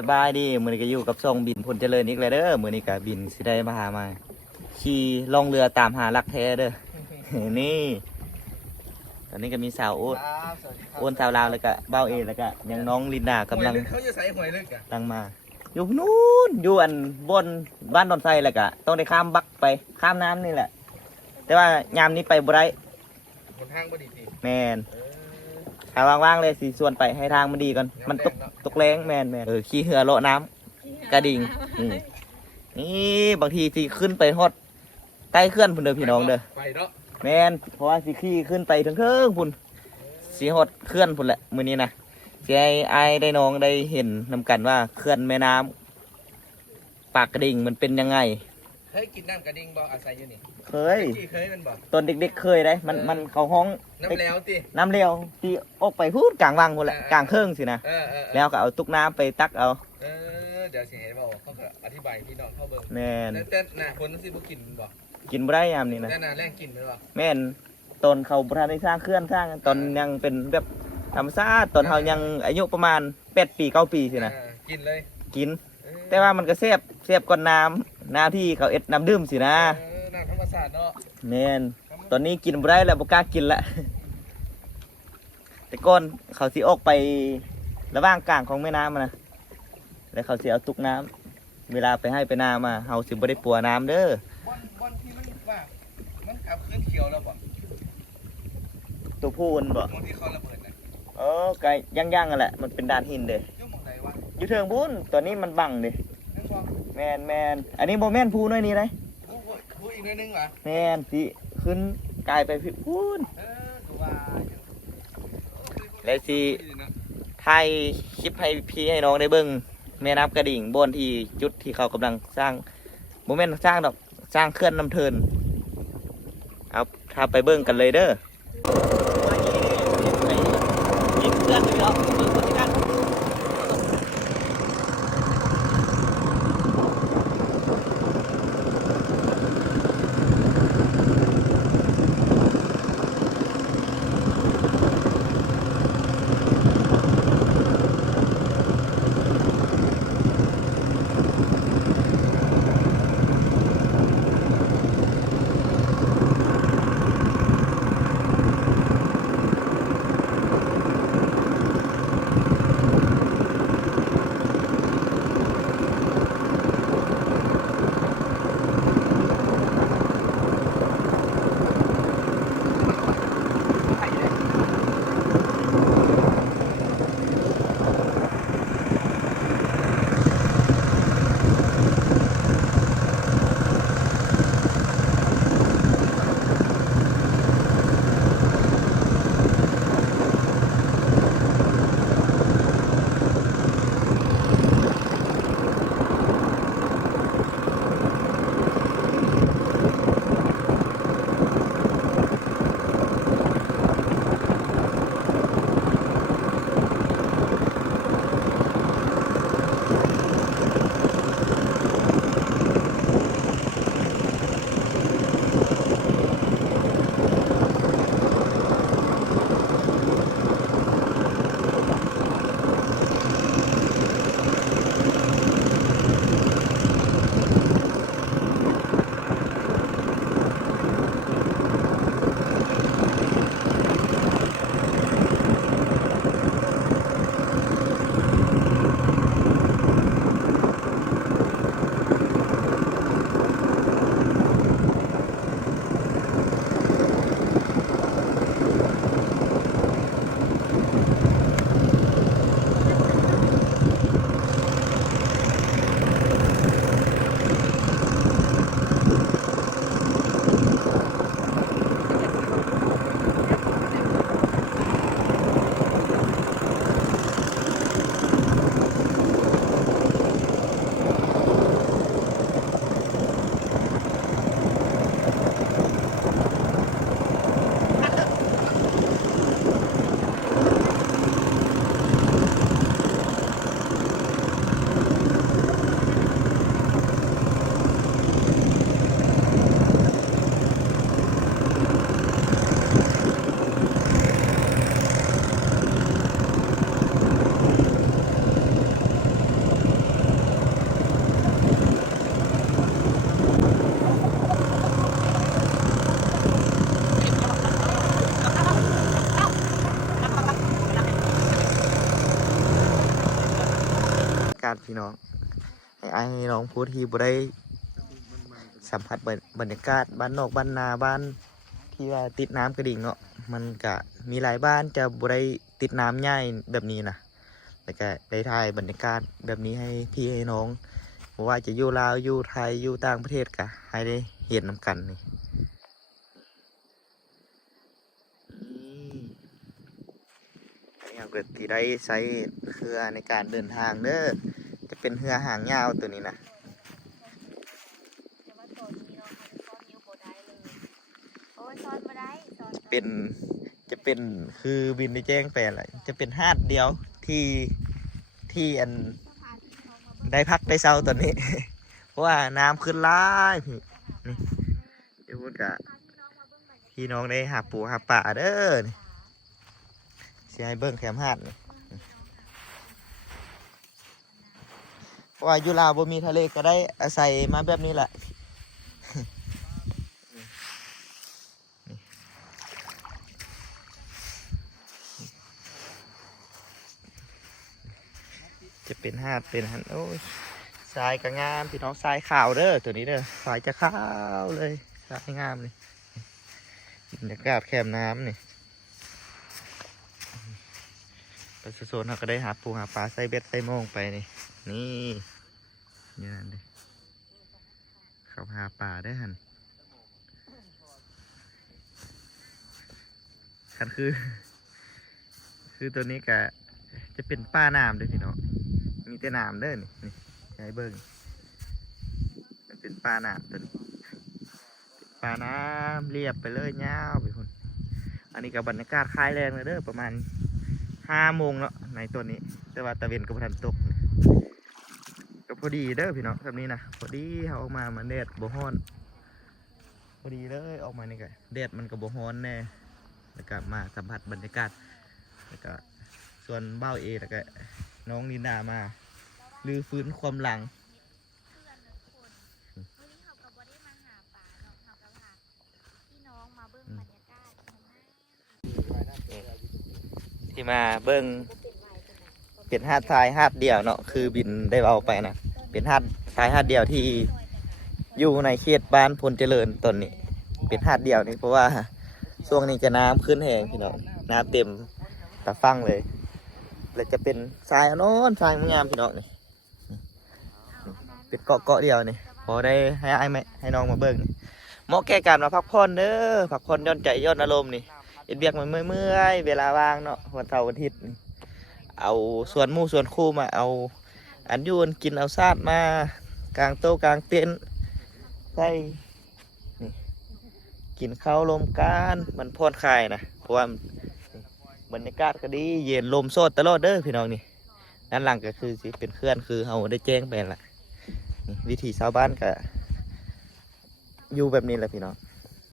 สบายดีมื้อนี้ก็อยู่กับทรงบินพลเจริญอีกแล้วเด้อมื้อนี้ก็บินสิได้มาหามาขี่ล่องเรือตามหาลักแท้เด้อ นี่ ตอนนี้ก็มีสาวโอ๊ตครับสวัสดีครับโอนสาวลาวแล้วก็เบ้าเอแล้วก็ยังน้องลินดากำลังหวยลึเขาจะใส่หวยลึกอะกำลังมา อยู่นู้นอยู่อันบนบ้านดอนไซแล้วก็ต้องได้ข้ามบักไปข้ามน้ำนี่แหละ แต่ว่ายามนี้ไปบ่ได้บนทางบ่ดีดีแมนเออถ้าว่างๆเลยสิส่วนไปให้ทางมันดีก่อน มันตกแรงเนอะตกแรงแมนแมนเออขี่เหือโลาะน้ำกระดิ่งอืมนี่บางทีสิขึ้นไปฮอดใต้เคลื่อนพุ่นเด้อพี่น้องเด้อ ไปเนาะแมนเพราะว่าสิขี่ขึ้นไปถึงเทิงพุ่นสิฮอดเคลื่อนพุ่นแหละมื้อนี้นะสิให้อายได้น้องได้เห็นนำกันว่าเคลื่อนแม่น้ำปากกระดิ่งมันเป็นยังไง เคยกินน้ำกระดิ่งบ่อาศัยอยู่นี่เคยที่เคยมันบ่ ตอนเด็กๆเคยได้ มันมันเขาห้องน้ำแล้วติ น้ำเลี้ยวที่ออกไปพูดกลางวังพุ่นแหละเออ กลางเทิงสินะเออเออเออแล้วก็เอาตุกน้ำไปตักเอาเออเดี๋ยวสิให้บอกเขาก็อธิบายพี่น้องเข้าเบิ่งแม่นแต่แต่หน้าคนสิบ่กินบ่กินบ่ได้ยามนี้นะแต่หน้าแรงกินเลยบ่แม่นตอนเขาประธานได้สร้างเคลื่อนสร้างตอนยังเป็นแบบธรรมชาติตอนเขายังอายุประมาณแปดปีเก้าปีสินะเออกินเลยกิน เออแต่ว่ามันก็แซ่บแซ่บก่อนน้ำ น้ำที่เขาเอ็ดน้ำดื่มสินะเออน้ำธรรมชาติเนาะแม่นตอนนี้กินบ่ได้แล้วบ่กล้ากินละแต่ก่อนเขาสิออกไประหว่างกลางของแม่น้ำอะนะแล้วเขาสิเอาตุกน้ำเวลาไปให้ไปนามาเฮาสิบ่ได้ปัวน้ำเด้อบ่อนบ่อนที่มันว่ามันขับเคลื่อนเขียวแล้วบ่ตัวพูนบ่มองที่เขาระเบิดน่ะเออไกย่างๆกันแหละ มันเป็นด่านหินเด้อยู่หมองไหนวะอยู่เทิงบุญตัวนี้มันบังเด้นั่นบ่แมนแมนอันนี้โมแมนพูน้อยนี่เลยผู้ผู้ผู้อีกนิดนึงเหรอแมนสิขึ้นกลายไปพิพูนเออคือว่าอยู่และสิถ่ายคลิปให้พี่ให้น้องได้เบิ่งแม่น้ำกระดิ่งบนที่จุดที่เขากำลังสร้างโมเมนต์สร้างดอกสร้างเคลื่อนน้ำเทินเอาถ้าไปเบิ่งกันเลยเด้อยิงเคลื่อนเลยเหรอเบิ่งคนที่กั พี่น้องให้อายให้น้องพูดที่บ่ได้สัมผัสบรรบรรยากาศบ้านนอกบ้านนาบ้านที่ว่าติดน้ำกระดิ่งเนาะมันก็มีหลายบ้านจะบ่ได้ติดน้ำง่ายแบบนี้นะแต่ก็ได้ถ่ายบรรยากาศแบบนี้ให้พี่ให้น้องว่าจะอยู่ลาวอยู่ไทยอยู่ต่างประเทศก็ให้ได้เห็นนำกันนี่นี่อันนี้เราก็ที่ได้ใช้เครือในการเดินทางเด้อ จะเป็นเรือหางยาวตัวนี้นะแต่ว่าตอนนี้เราทำซ้อนนิ้วโบได้เลยโอ้ยซ้อนมาได้ซ้อนเป็นจะเป็นคือบินได้แจ้งไปอะไรจะเป็นหาดเดียวที่ที่อันต้องพาพี่น้องมาเบิ่งได้พักได้เศร้าตอนนี้ เพราะว่าน้ำขึ้นร้ายพี่นี่เดี๋ยวพูดกะพาพี่น้องมาเบิ่งบรรยากาศพี่น้องได้หาปูหาป่าเด้อนี่สิให้เบิ้งแคมหาดนี่เพราะ ว่าอยุลาวบ่มีทะเลก็ได้อาศัยมาแบบนี้แหละจะเป็นหาดเป็นหันโอ้ยทรายก็งามพี่น้องทรายขาวเด้อตัวนี้เด้อทรายจะขาวเลยทรายงามเลยบรรยากาศแคมน้ำนี่ไป โซนเราก็ได้หาปูหาปลาใส่เบ็ดใส่โมงไปนี่ นี่นี่นั่นเลยเขาหาปลาได้หันคันคือ คือตัวนี้ก็จะเป็นป้าน้ำด้อพี่น้องมีแต่น้ำเด้อนี่นี่ใช้เบิ้งมันเป็นปลาน้ำตัวนี้ป็นปลาน้ำเรียบไปเลยยาไปคนอันนี้กับบรรยากาศคล้ายแรงเลยเด้อประมาณ ห้าโมงเนาะในตัวนี้ แต่ว่าตะเวนก็พทันตกก็พอดีเด้อพี่น้องแบบนี้นะพอดีเขาออกมามันแดดบ่ฮ้อน พอดีเลยออกมานี่ไงแดดมันก็บ่ฮ้อนแน่แล้วก็มาสัมผัสบรรยากาศแล้วก็ส่วนเบ้าเอแล้วก็น้องนินดามาลือฟื้นความหลัง เพื่อนทุกคนวันนี้เขากับบ่ได้มาหาปลาเนาะเขากับพาพี่น้องมาเบิ่งบรรยากาศของน้ำ ที่มาเบิ้งเป็นไวกันนะเป็นหาดทรายหาดเดียวเนาะคือบินได้เอาไปนะเป็นหาดทรายหาดเดียวที่อยู่ในเขตบ้านพลเจริญตอนนี้ เป็นหาดเดียวนี่เพราะว่าช่วงนี้จะน้ำขึ้นแหงพี่น้องน้ำเต็มตะฟังเลย แล้วจะเป็นทรายอนโน้นทรายงามพี่น้องนี่เป็นเกาะเกาะเดียวนี่พอได้ให้ไอ้ายแม่ให้น้องมาเบิ้งเหมาะแก่การมาพักผ่อนเด้อพักผ่อนย่อนใจย่อนอารมณ์นี่ เอ็ดเบียกมันเมื่อยเวลาว่างเนาะวันเสาร์วันอาทิตย์เอาส่วนมู่ส่วนคู่มาเอา อันยูนกินเอาซาดมากลางโต๊ะกลางเต็นท์ใส่นี่กินข้าวลมกันมันผ่อนคลายนะเพราะว่าบรรยากาศก็ดีเย็นลมโซดตลอดเด้อพี่น้องนี่ด้านหลังก็คือสิเป็นเคลื่อนคือเอาได้แจ้งไปละวิธีชาวบ้านก็อยู่แบบนี้แหละพี่น้อง